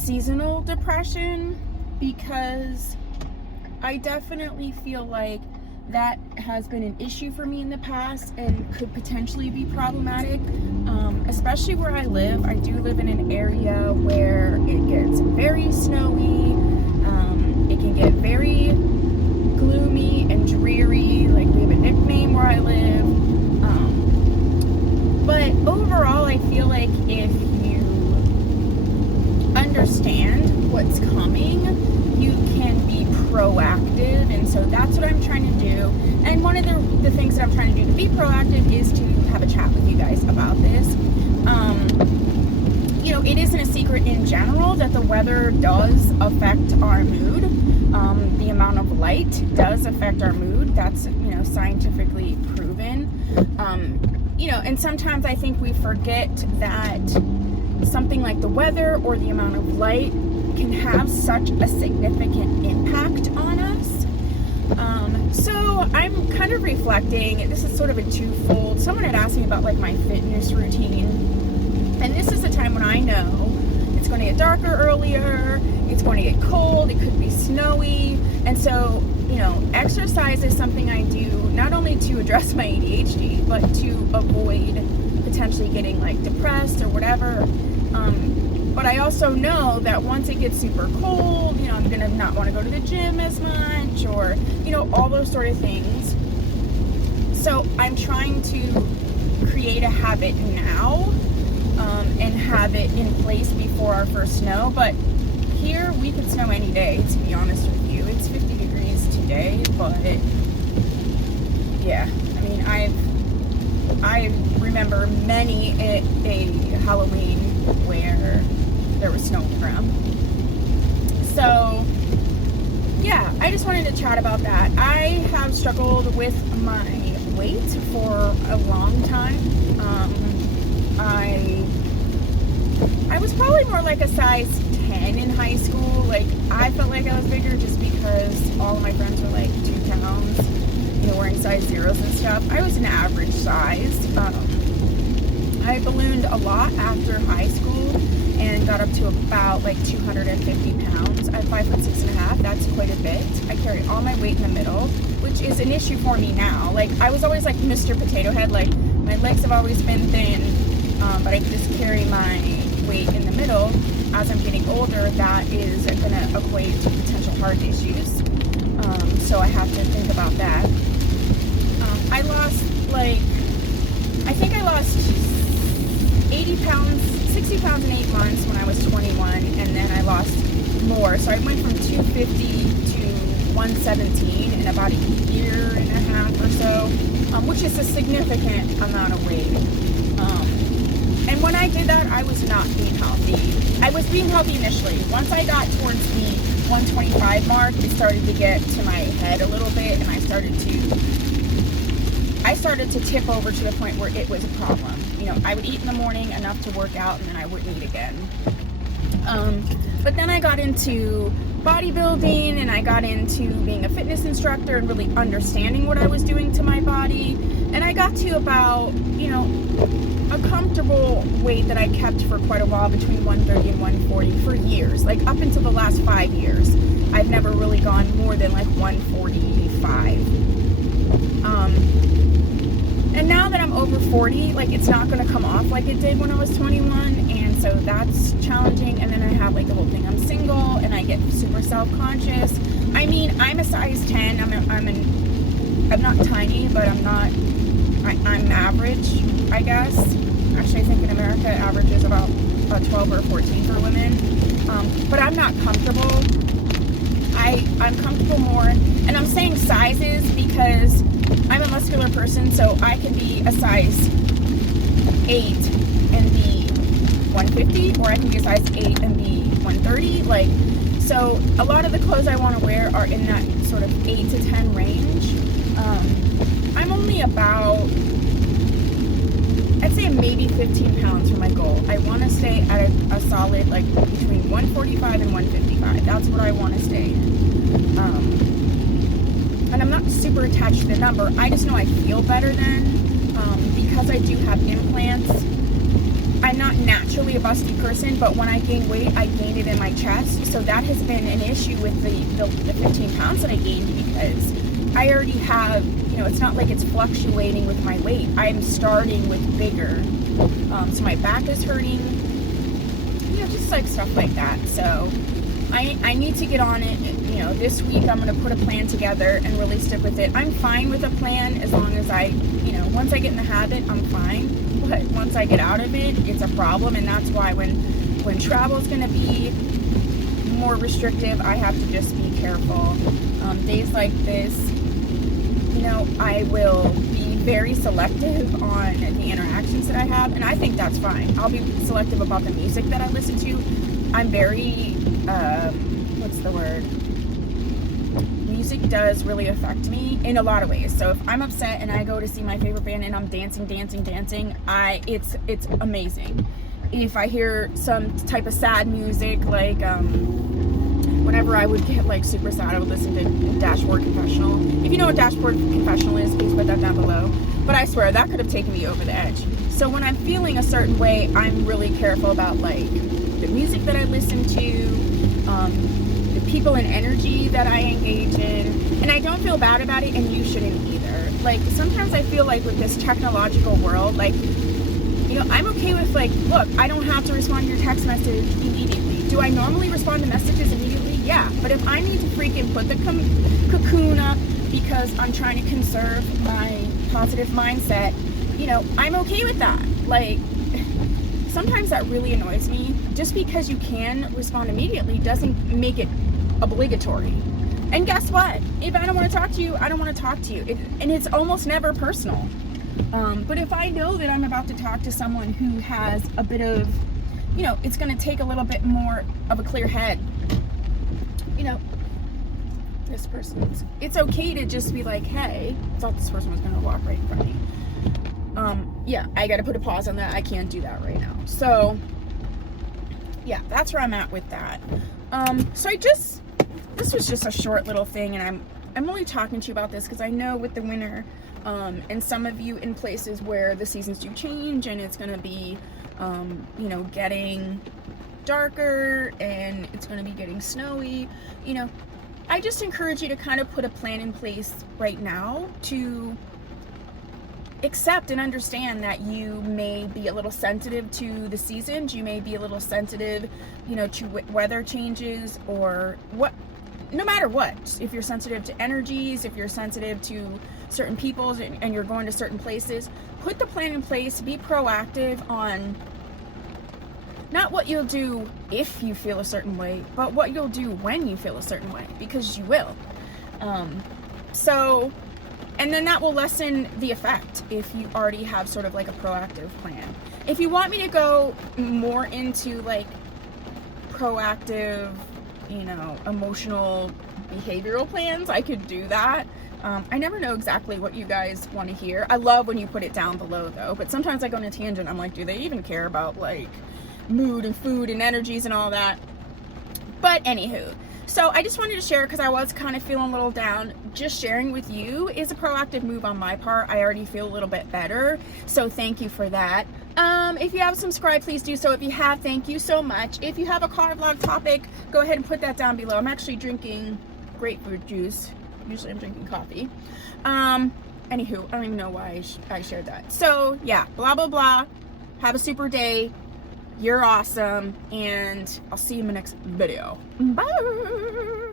seasonal depression, because I definitely feel like that has been an issue for me in the past and could potentially be problematic, especially where I live. I do live in an area where it gets very snowy. It can get very gloomy and dreary. Like, we have a nickname where I live. But overall, I feel like if you understand what's coming, you can be proactive, and so that's what I'm trying to do. And one of the things that I'm trying to do to be proactive is to have a chat with you guys about this. It isn't a secret in general that the weather does affect our mood. The amount of light does affect our mood. That's, scientifically proven. And sometimes I think we forget that something like the weather or the amount of light can have such a significant impact on us. So I'm kind of reflecting. This is sort of a twofold. Someone had asked me about like my fitness routine, and this is the time when I know it's going to get darker earlier, it's going to get cold, it could be snowy, and so exercise is something I do not only to address my ADHD, but to avoid potentially getting like depressed or whatever. But I also know that once it gets super cold, I'm going to not want to go to the gym as much, or, all those sort of things. So I'm trying to create a habit now, and have it in place before our first snow. But here, we could snow any day, to be honest with you. It's 50 degrees today, but yeah, I mean, I remember many a Halloween where there was snow on the ground. So yeah, I just wanted to chat about that. I have struggled with my weight for a long time. I was probably more like a size 10 in high school. Like, I felt like I was bigger just because all of my friends were like 2 pounds, wearing size zeros and stuff. I was an average size. I ballooned a lot after high school and got up to about like 250 pounds. I'm 5'6.5". That's quite a bit. I carry all my weight in the middle, which is an issue for me now. Like, I was always like Mr. Potato Head. Like, my legs have always been thin, but I just carry my weight in the middle. As I'm getting older, that is going to equate to potential heart issues. So I have to think about that. I think I lost 80 pounds, 60 pounds in 8 months when I was 21, and then I lost more. So I went from 250 to 117 in about a year and a half or so, which is a significant amount of weight. And when I did that, I was not being healthy. I was being healthy initially. Once I got towards the 125 mark, it started to get to my head a little bit, and I started to tip over to the point where it was a problem. I would eat in the morning enough to work out, and then I wouldn't eat again. But then I got into bodybuilding, and I got into being a fitness instructor and really understanding what I was doing to my body. And I got to about, a comfortable weight that I kept for quite a while, between 130 and 140 for years. Like, up until the last 5 years, I've never really gone more than like 145. And now that I'm over 40, like, it's not going to come off like it did when I was 21, and so that's challenging. And then I have like the whole thing, I'm single, and I get super self-conscious. I mean, I'm a size 10. I'm not tiny, but I'm average, I guess. Actually, I think in America, average is about 12 or 14 for women. But I'm not comfortable. I'm comfortable more, and I'm saying sizes because I'm a muscular person, so I can be a size 8 and be 150, or I can be a size 8 and be 130. Like, so a lot of the clothes I want to wear are in that sort of 8 to 10 range. I'm only about, I'd say maybe 15 pounds from my goal. I want to stay at a solid, like, between 145 and 155. That's what I want to stay in. And I'm not super attached to the number. I just know I feel better then, because I do have implants. I'm not naturally a busty person, but when I gain weight, I gain it in my chest. So that has been an issue with the 15 pounds that I gained, because I already have, it's not like it's fluctuating with my weight. I'm starting with bigger. So my back is hurting, just like stuff like that. So I need to get on it. This week I'm going to put a plan together and really stick with it. I'm fine with a plan as long as once I get in the habit, I'm fine. But once I get out of it, it's a problem. And that's why when travel is going to be more restrictive, I have to just be careful. Days like this, I will be very selective on the interactions that I have. And I think that's fine. I'll be selective about the music that I listen to. I'm very, what's the word? Music does really affect me in a lot of ways. So if I'm upset and I go to see my favorite band and I'm dancing, it's amazing. If I hear some type of sad music, like whenever I would get like super sad, I would listen to Dashboard Confessional. If you know what Dashboard Confessional is, please put that down below. But I swear that could have taken me over the edge. So when I'm feeling a certain way, I'm really careful about like the music that I listen to, the people and energy that I engage in, and I don't feel bad about it, and you shouldn't either. Like, sometimes I feel like with this technological world, like, I'm okay with, like, look, I don't have to respond to your text message immediately. Do I normally respond to messages immediately? Yeah. But if I need to freaking put the cocoon up because I'm trying to conserve my positive mindset, I'm okay with that. Like, sometimes that really annoys me. Just because you can respond immediately doesn't make it obligatory. And guess what? If I don't want to talk to you, I don't want to talk to you. And it's almost never personal. But if I know that I'm about to talk to someone who has a bit of, it's going to take a little bit more of a clear head. This person's, it's okay to just be like, hey, I thought this person was going to walk right in front of me. Yeah, I got to put a pause on that. I can't do that right now. So yeah, that's where I'm at with that. So this was just a short little thing, and I'm only talking to you about this because I know with the winter, and some of you in places where the seasons do change and it's going to be, getting darker and it's going to be getting snowy, I just encourage you to kind of put a plan in place right now to accept and understand that you may be a little sensitive to the seasons. You may be a little sensitive, to weather changes or what, no matter what. If you're sensitive to energies, if you're sensitive to certain peoples and you're going to certain places, put the plan in place, be proactive on not what you'll do if you feel a certain way, but what you'll do when you feel a certain way, because you will. And then that will lessen the effect if you already have sort of like a proactive plan. If you want me to go more into like proactive, emotional behavioral plans, I could do that. I never know exactly what you guys want to hear. I love when you put it down below though, but sometimes I go on a tangent. I'm like, do they even care about like mood and food and energies and all that? But anywho, so I just wanted to share because I was kind of feeling a little down. Just sharing with you is a proactive move on my part. I already feel a little bit better, so thank you for that. If you haven't subscribed, please do so. If you have, thank you so much. If you have a car vlog topic, go ahead and put that down below. I'm actually drinking grapefruit juice. Usually I'm drinking coffee. Anywho, I don't even know why I shared that. So yeah, blah blah blah. Have a super day. You're awesome, and I'll see you in my next video. Bye.